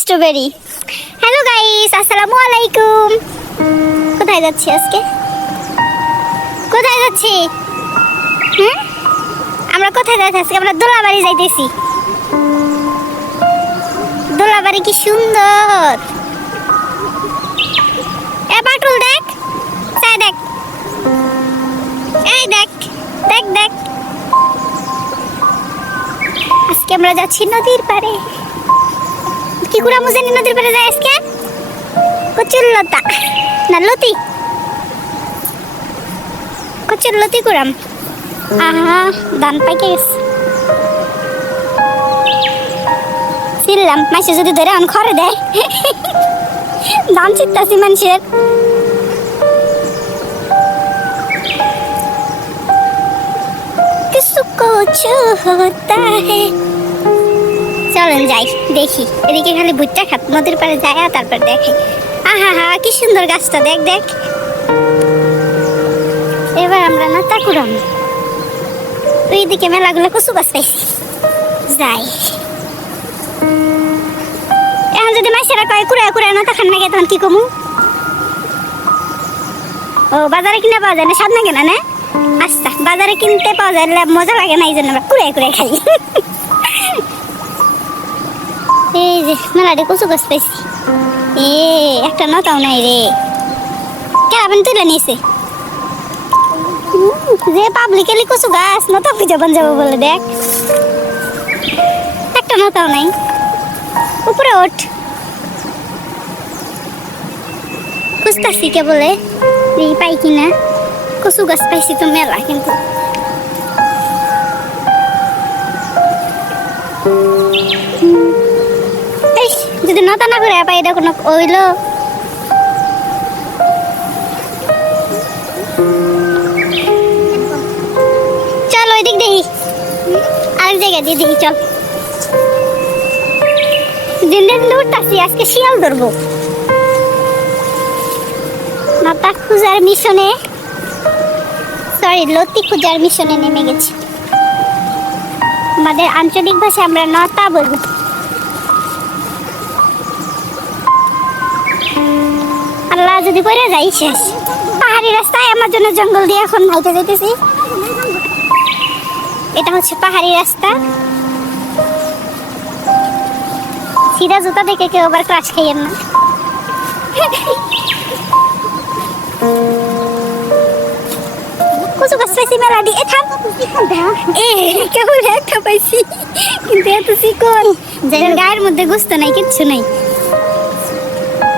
Strawberry. Hello guys আসসালামু আলাইকুম। কোথায় যাচ্ছি আজকে? কোথায় যাচ্ছি? হুম? আমরা কোথায় যাচ্ছি? আজকে আমরা দোলাবাড়ি যাইতেছি। দোলাবাড়ি কি সুন্দর। এ, বাটুল, দেখ। চাই, দেখ। এই, দেখ দেখ দেখ। আজকে আমরা যাচ্ছি নদীর পাড়ে। কি করে মুজানি নদীর পাড়ে যায় আজকে? কচুর লতা। না, লতি। কচুর লতি কুরাম। আহা, ধান পাইকে গেছে। ছিললাম মাসে যদি ধরে আন খড়ে দেয়। ধান ছিটতাছি মানুষের। কিছু কুছ হতা হে চলেন যাই, দেখি। এদিকে খালি ভুট্টা খাত নদীর পাড়ে যায় তারপর দেখে। আহা হা, কি সুন্দর গাছটা, দেখ দেখ। এবার আমরা না তাকুরাম। ওইদিকে মেলাগুলো কচু গাছ। পাইছি যাই। এখন যদি মাসেরা কয় কুড়া কুড়া না তখন নাকি তখন কি কমু? ও, বাজারে কিনে পাওয়া যায় না, স্বাদ লাগে না না? আচ্ছা বাজারে কিনতে পাওয়া যায় মজা লাগে না এই জন্য আমরা কুড়াই কুড়াই খাই। এই যে মেলাটি কচু গাছ পাইছি। এ একটা নতাও নাই রে। কেরাবেন তুলে নিয়েছে যে পাবলিকেলি কচু গাছ নতা খুঁজে বন যাব বলে দেখ। একটা নতাও নাই। উপরে ওঠ। খুঁজতাছি কে বলে? এই পাই কিনা কচু গাছ পাইছি তো মেলা কিন্তু। ইস, যদি নতা না করে পাই এটা কোনো চল ওই দিক দেখি। আরেক জায়গায় দিয়ে দেখি, চল। দিন দিন দৌড়তাছি, আজকে শিয়াল ধরবো। নতা খুঁজার মিশনে সরি লতি খুঁজার মিশনে নেমে গেছি। আমাদের আঞ্চলিক ভাষায় আমরা নতা বলি যদি করে যাই, শেষ। পাহাড়ি রাস্তায় আমার জন্য জঙ্গল দিয়ে এখন হাইটে যেতেছি এটা হচ্ছে পাহাড়ি রাস্তা। সিধা জুতা দেখে কেউ আবার ক্রাশ খাইয়েন না। কচু একটা গায়ের মধ্যে নাই, কিচ্ছু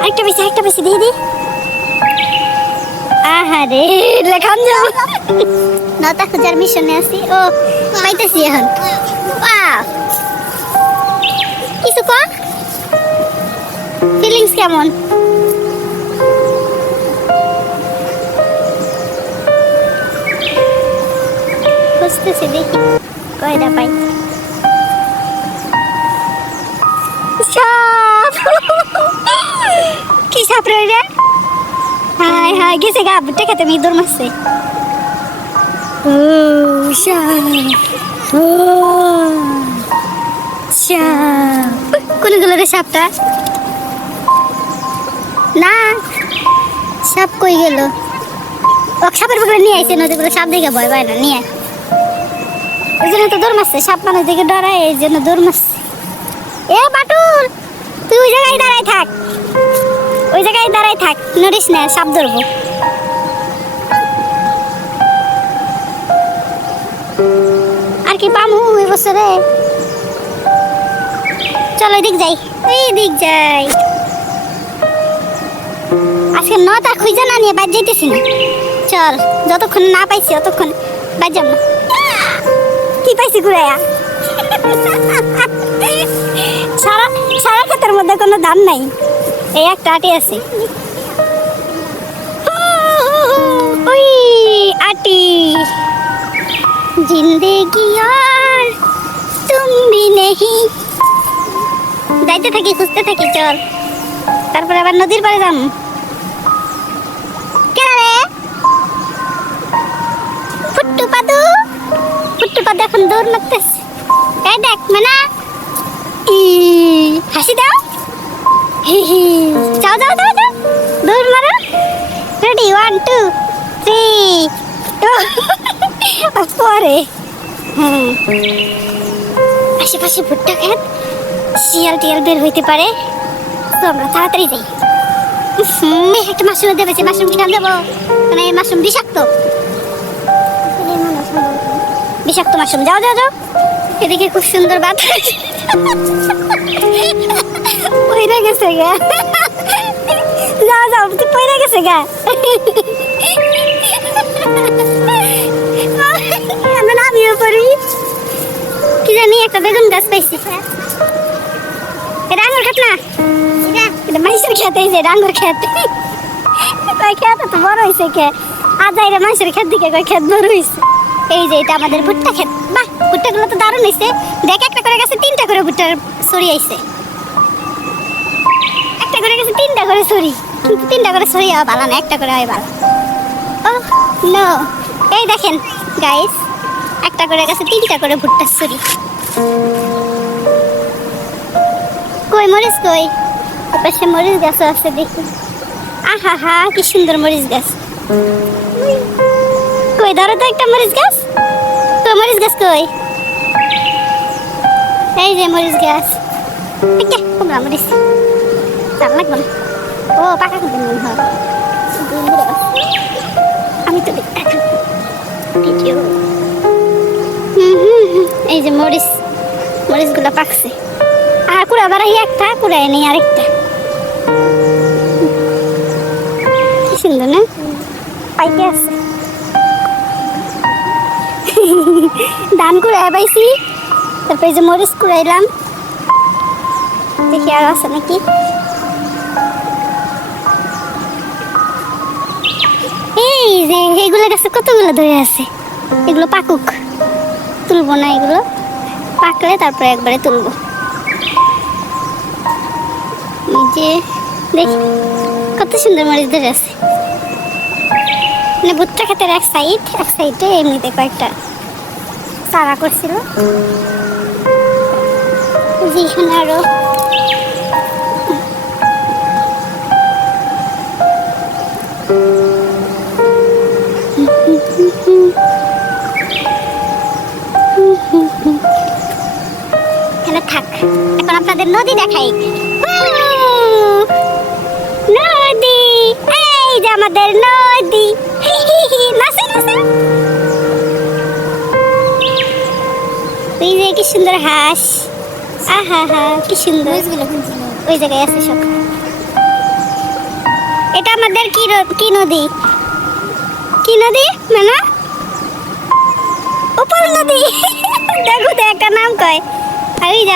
একটা পাইছি একটা পাইছি দিয়ে দি। আহারে, লেখান যাও। নটা খুঁজার মিশনে আছি। ও, পাইতেছি এখন। কিছু ক ফিলিংস কেমন? খুঁজতেছি দেখি। কয়টা পাই? সাপ কি সাপ রে হাই গেছে গা বুটে খেতে আমি দৌড় মারছে কোনগুলো রে সাপটা? না, সাপ কই গেল? ও, সাপের পুকুরে নিয়ে আইছে নদীগুলো সাপ দেখে ভয় পায় না, নিয়ে। ওই জন্য তো দৌড় মারছে, সাপ মানুষ দেখে ডরায়, এই জন্য দৌড় মারছে। এ, বাটুল, তুই ওই জায়গায় দাঁড়ায় থাক। ওই জায়গায় দাঁড়ায় থাক, নড়িস না, সাপ ধরবো। আর কি পামু ওই বছরে? চলো দিক যাই। এই দিক যাই। আজকে নটা খুঁজে না নিয়ে বাদ যাইতেছি না। চল, যতক্ষণ না পাইছি ততক্ষণ বাদ যাব। না কি পাইছি ঘুরাইয়া সারা সারা ক্ষেতের মধ্যে কোনো দাম নাই। এই একটা আটি আছে। ওই আটি। জিন্দেগি আর তুম নেহি। যাইতে থাকি, খুঁজতে থাকি, চল। তারপরে আবার নদীর পাড়ে যাম। কেন রে? ফুট্টু পাদু? ফুট্টু পাদু এখন দৌড় মারতেছে। এই দেখ, মানা। ই, হাসি দাও। হি হি। যাও যাও যাও যাও। দৌড় মারো। রেডি ওয়ান টু থ্রি পরে হুম। আশেপাশে ভুট্টা খেত শিয়াল টিয়াল বের হইতে পারে। তো আমরা তাড়াতাড়ি যাই। একটা মাশরুম দেবে মাশরুম কি নাম দেবো? মানে মাশরুম বিষাক্ত? বিষাক্ত মাশরুম। যাও যাও যাও। এদিকে খুব সুন্দর বাতাস পয়রা গেছে গা। যাও যাও পয়রা গেছে গা। কি জানি একটা বেগুন গাছ পাইছি। এটা আঙুর না? এটা খেতে যে আঙুর খেত। কয় তো বড় হয়েছে কে? আজ এটা মাইসের খেত দিকে খেত বড় হয়েছে এই যে এটা আমাদের ভুট্টা খেত। বাহ, ভুট্টাগুলো তো দারুণ হয়েছে দেখ, একটা করে গেছে তিনটা করে ভুট্টার সরি আইছে। একটা করে গেছে তিনটা করে সরি কিন্তু তিনটা করে সরি হওয়া ভালো না, একটা করে হয় ভালো। ও নো এই দেখেন গাইস একটা করে গেছে, তিনটা করে ভুট্টার সরি কই, মরিচ কই? পাশে মরিচ গাছ আছে দেখি। আহা হা কি সুন্দর মরিচ গাছ। কই, ধরো তো একটা মরিচ গাছ। কই মরিচ গাছ কই? এই যে মরিচ গাছ। কে, কুমড়া মরিচ। লাগবে না। ও, পাকা কিন্তু মনে হয়। আমি তো হুম। এই যে মরিচ, মরিচগুলো পাকছে। আর কুড়া বাড়াই একটা কুড়াই নেই আরেকটা। কি সুন্দর, না? পাইকে আছে। ধান কুড়াই পাইছি, তারপরে যে মরিচ কুড়াইলাম দেখি আর আছে নাকি। এই যে এগুলো গাছে কতগুলো ধরে আছে? এগুলো পাকুক। তুলবো না এগুলো। পাকলে তারপরে একবারে তুলবো। যে, দেখি, কত সুন্দর মরিচ ধরে আছে। মানে ভুট্টা খাতের এক সাইড এক সাইডে এমনিতে কয়েকটা চারা করছিল। যেখানে আরও এখানে থাক এখন আপনাদের নদী দেখাই। নদী, এই যে আমাদের নদী। ওই যে কি সুন্দর হাঁস। আহা, হা, কি সুন্দর। ওই জায়গায় আছে সব। এটা আমাদের কি কি নদী? কি নদী? মানে?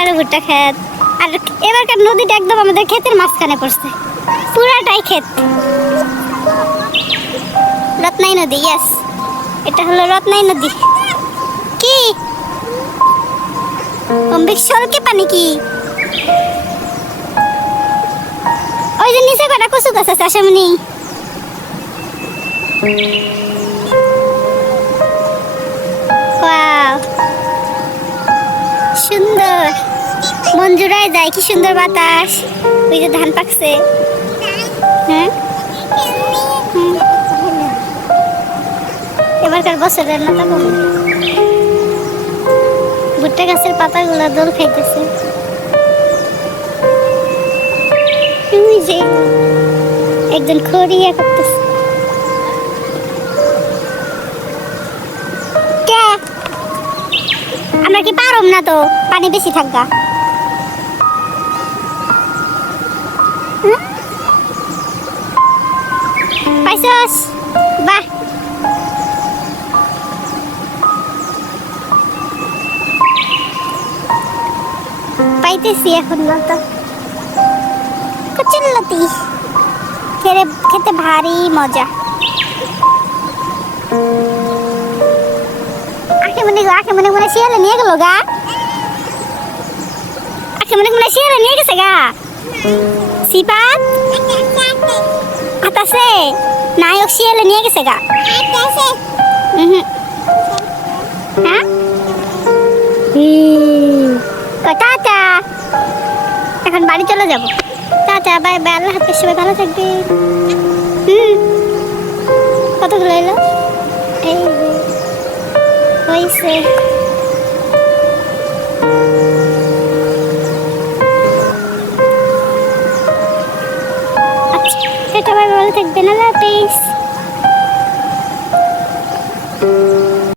আর ভুট্টা খেত। আর এবারকার নদীটা একদম আমাদের ক্ষেতের মাঝখানে পড়ছে। পুরাটাই ক্ষেত। রত্নাই নদী ইয়াস এটা হলো রত্নাই নদী। কি? অম্বিক সরকে পানি কি? ওই যে নিচে কটা কচু গাছ আছে আসামনি সুন্দর। মন জুড়ায় যায়, কি সুন্দর বাতাস। ওই যে ধান পাকছে। হ্যাঁ। এবারকার বছরের ভুট্টা গাছের পাতাগুলো দোল খাইতেছে। যে একজন খড়িয়া করতেছে। আমরা কি পারম না তো? পানি বেশি থাকবা পাইতেছি এখন না তো। কুচিল্লতি খেতে খেতে ভারী মজা। আখে মনে আখে মনে মনে শিয়ালে নিয়ে গেল গা। আখে মনে মনে শিয়ালে নিয়ে গেছে গা। সিপাত। আতাসে নায়ক শিয়ালে নিয়ে গেছে গা। উহুম। হ্যাঁ? টাটা। এখন বাড়ি চলে যাব। টাটা, বাই বাই, আল্লাহ হাফেজ, সবাই ভালো থাকবে। হুম। কতগুলো এলো? এই হয়েছে। আচ্ছা টাটা বাই, ভালো থাকবেন, আল্লাহ হাফেজ।